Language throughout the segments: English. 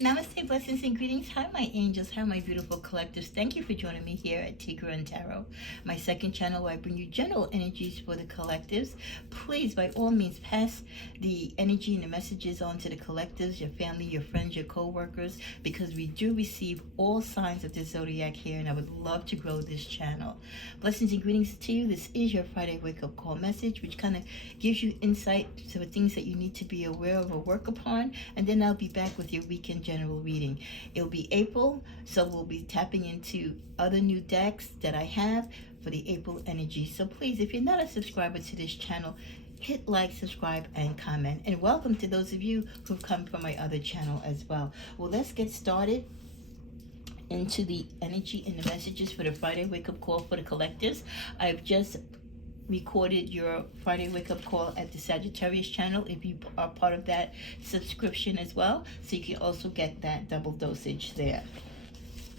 Namaste, blessings, and greetings. Hi, my angels. Hi, my beautiful collectives. Thank you for joining me here at Tigre and Tarot, my second channel where I bring you general energies for the collectives. Please, by all means, pass the energy and the messages on to the collectives, your family, your friends, your co-workers, because we do receive all signs of the zodiac here, and I would love to grow this channel. Blessings and greetings to you. This is your Friday wake-up call message, which kind of gives you insight to the things that you need to be aware of or work upon, and then I'll be back with your weekend general reading. It'll be April, so we'll be tapping into other new decks that I have for the April energy. So please, if you're not a subscriber to this channel, hit like, subscribe, and comment. And welcome to those of you who've come from my other channel as well. Well, let's get started into the energy and the messages for the Friday wake-up call for the collectives. I've just recorded your Friday wake-up call at the Sagittarius channel if you are part of that subscription as well, so you can also get that double dosage there.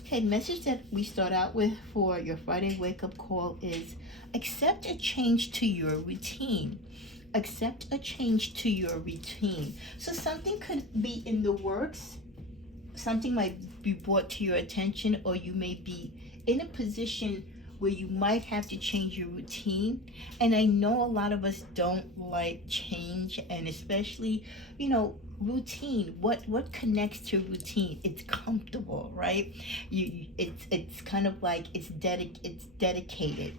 Okay, the message that we start out with for your Friday wake-up call is accept a change to your routine. Accept a change to your routine. So something could be in the works, something might be brought to your attention, or you may be in a position where you might have to change your routine. And I know a lot of us don't like change, and especially, routine. What connects to routine? It's comfortable, right? It's kind of like it's dedicated.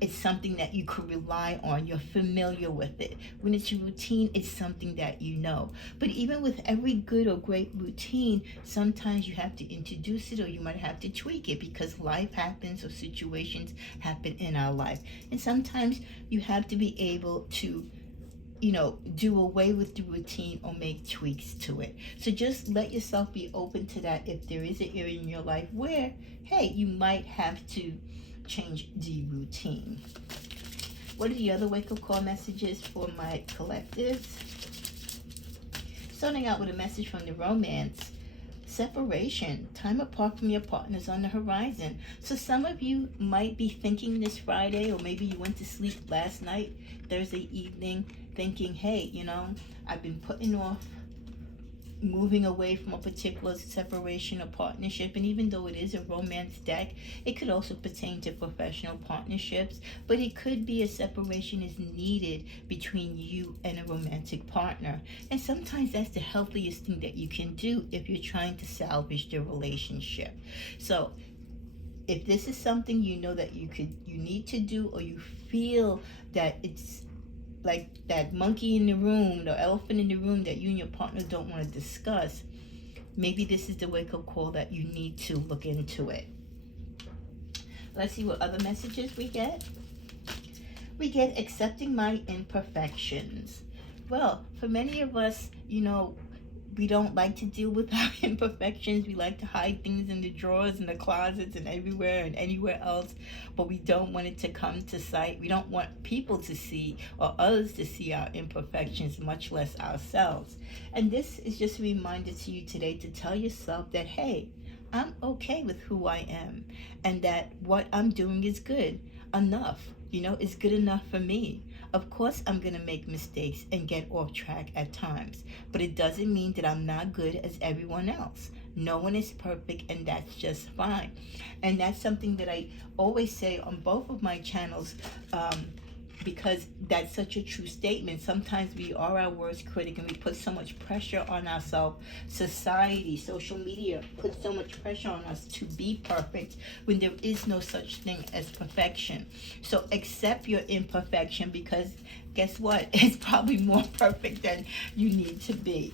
It's something that you could rely on. You're familiar with it. When it's a routine, it's something that you know. But even with every good or great routine, sometimes you have to introduce it, or you might have to tweak it, because life happens or situations happen in our life. And sometimes you have to be able to do away with the routine or make tweaks to it. So just let yourself be open to that if there is an area in your life where, hey, you might have to change the routine. What are the other wake-up call messages for my collectives? Starting out with a message from the romance. Separation, time apart from your partners on the horizon. So some of you might be thinking this Friday, or maybe you went to sleep last night, Thursday evening, thinking, hey, I've been putting off moving away from a particular separation or partnership. And even though it is a romance deck, it could also pertain to professional partnerships, but it could be a separation is needed between you and a romantic partner. And sometimes that's the healthiest thing that you can do if you're trying to salvage the relationship. So if this is something that you need to do, or you feel that it's like that monkey in the room, the elephant in the room that you and your partner don't want to discuss, maybe this is the wake-up call that you need to look into it. Let's see what other messages we get. We get accepting my imperfections. Well, for many of us, we don't like to deal with our imperfections. We like to hide things in the drawers and the closets and everywhere and anywhere else, but we don't want it to come to sight. We don't want people to see, or others to see, our imperfections, much less ourselves. And this is just a reminder to you today to tell yourself that, hey, I'm okay with who I am, and that what I'm doing is good enough. It's good enough for me. Of course, I'm going to make mistakes and get off track at times, but it doesn't mean that I'm not good as everyone else. No one is perfect, and that's just fine. And that's something that I always say on both of my channels, because that's such a true statement. Sometimes we are our worst critic, and we put so much pressure on ourselves. Society, social media puts so much pressure on us to be perfect when there is no such thing as perfection. So accept your imperfection, because guess what? It's probably more perfect than you need to be.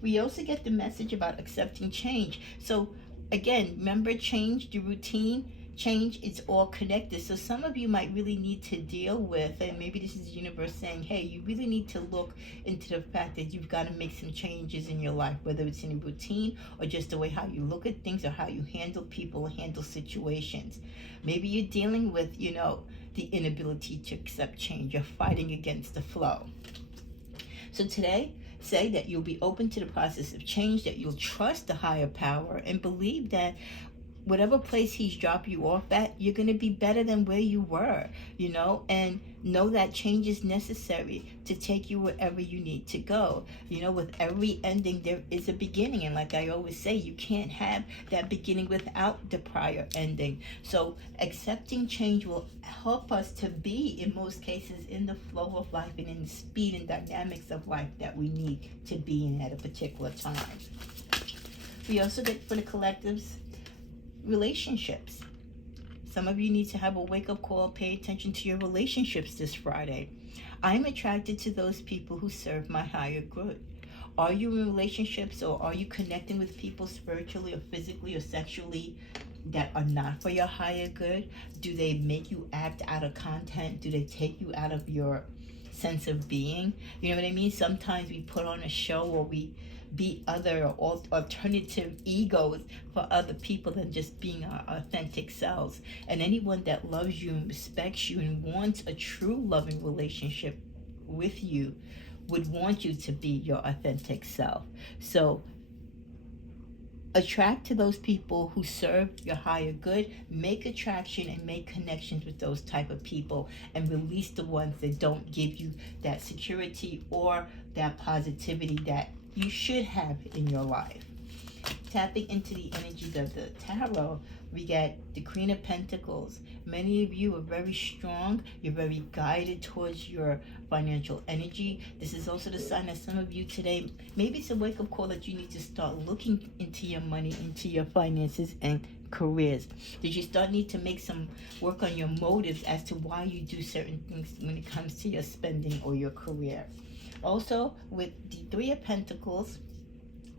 We also get the message about accepting change. So again, remember, change, the routine, change, it's all connected. So some of you might really need to deal with, and maybe this is the universe saying, hey, you really need to look into the fact that you've got to make some changes in your life, whether it's in a routine or just the way how you look at things, or how you handle people or handle situations. Maybe you're dealing with, the inability to accept change. You're fighting against the flow. So today, say that you'll be open to the process of change, that you'll trust the higher power, and believe that whatever place he's dropped you off at, you're going to be better than where you were, and know that change is necessary to take you wherever you need to go. With every ending, there is a beginning. And like I always say, you can't have that beginning without the prior ending. So accepting change will help us to be, in most cases, in the flow of life and in the speed and dynamics of life that we need to be in at a particular time. We also get, for the collectives, relationships. Some of you need to have a wake-up call. Pay attention to your relationships this Friday. I'm attracted to those people who serve my higher good. Are you in relationships, or are you connecting with people spiritually or physically or sexually that are not for your higher good? Do they make you act out of content? Do they take you out of your sense of being? You know what I mean? Sometimes we put on a show, or we be other or alternative egos for other people than just being our authentic selves. And anyone that loves you and respects you and wants a true loving relationship with you would want you to be your authentic self. So attract to those people who serve your higher good. Make attraction and make connections with those type of people, and release the ones that don't give you that security or that positivity that you should have in your life. Tapping into the energies of the tarot, we get the Queen of Pentacles. Many of you are very strong. You're very guided towards your financial energy. This is also the sign that some of you today, maybe it's a wake-up call that you need to start looking into your money, into your finances and careers. Did you need to make some work on your motives as to why you do certain things when it comes to your spending or your career? Also, with the Three of Pentacles,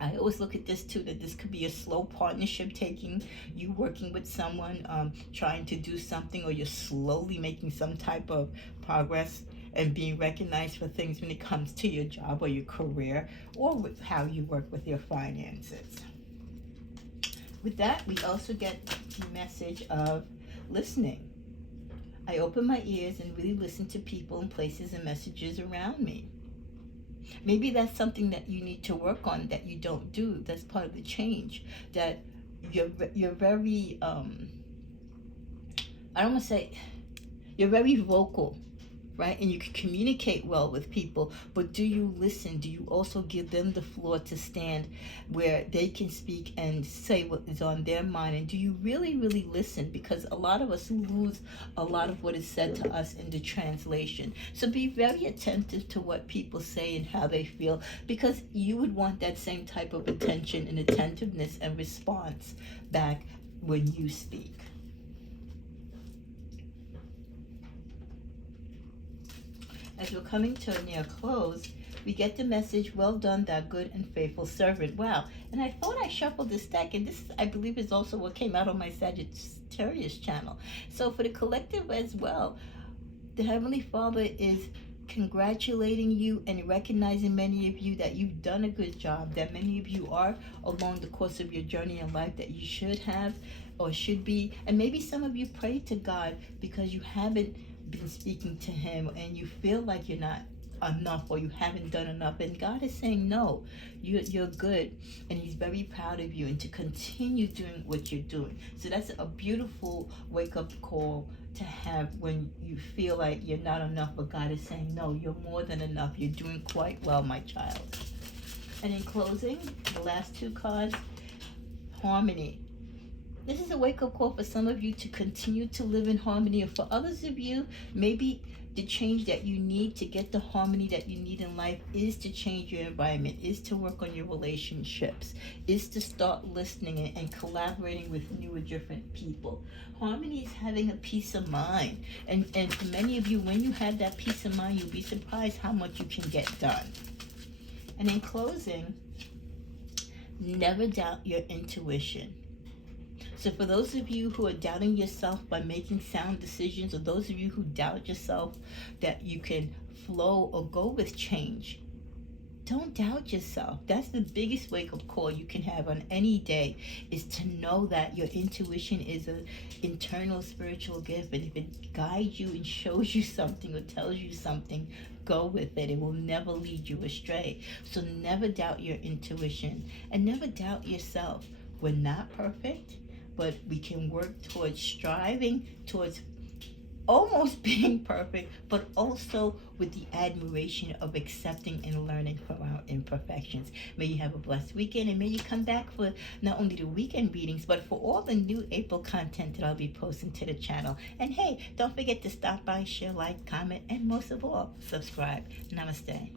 I always look at this too, that this could be a slow partnership, taking you working with someone, trying to do something, or you're slowly making some type of progress and being recognized for things when it comes to your job or your career, or with how you work with your finances. With that, we also get the message of listening. I open my ears and really listen to people and places and messages around me. Maybe that's something that you need to work on that you don't do. That's part of the change. That you're very, I don't want to say, you're very vocal, right? And you can communicate well with people, but do you listen? Do you also give them the floor to stand where they can speak and say what is on their mind? And do you really, really listen? Because a lot of us lose a lot of what is said to us in the translation. So be very attentive to what people say and how they feel, because you would want that same type of attention and attentiveness and response back when you speak. As we're coming to a near close, we get the message, well done, thou good and faithful servant. Wow. And I thought I shuffled this deck, and this, I believe, is also what came out on my Sagittarius channel. So for the collective as well, the Heavenly Father is congratulating you and recognizing many of you that you've done a good job, that many of you are along the course of your journey in life that you should have or should be. And maybe some of you pray to God because you haven't been speaking to him and you feel like you're not enough or you haven't done enough, and God is saying no, you're good, and he's very proud of you, and to continue doing what you're doing. So that's a beautiful wake-up call to have when you feel like you're not enough, but God is saying no, you're more than enough, you're doing quite well, my child. And in closing, the last two cards, harmony. This is a wake-up call for some of you to continue to live in harmony, and for others of you, maybe the change that you need to get the harmony that you need in life is to change your environment, is to work on your relationships, is to start listening and collaborating with new or different people. Harmony is having a peace of mind, and for many of you, when you have that peace of mind, you'll be surprised how much you can get done. And in closing, never doubt your intuition. So for those of you who are doubting yourself by making sound decisions, or those of you who doubt yourself that you can flow or go with change, don't doubt yourself. That's the biggest wake-up call you can have on any day, is to know that your intuition is an internal spiritual gift, and if it guides you and shows you something or tells you something, go with it. It will never lead you astray. So never doubt your intuition, and never doubt yourself. We're not perfect. but we can work towards striving towards almost being perfect, but also with the admiration of accepting and learning from our imperfections. May you have a blessed weekend, and may you come back for not only the weekend readings, but for all the new April content that I'll be posting to the channel. And hey, don't forget to stop by, share, like, comment, and most of all, subscribe. Namaste.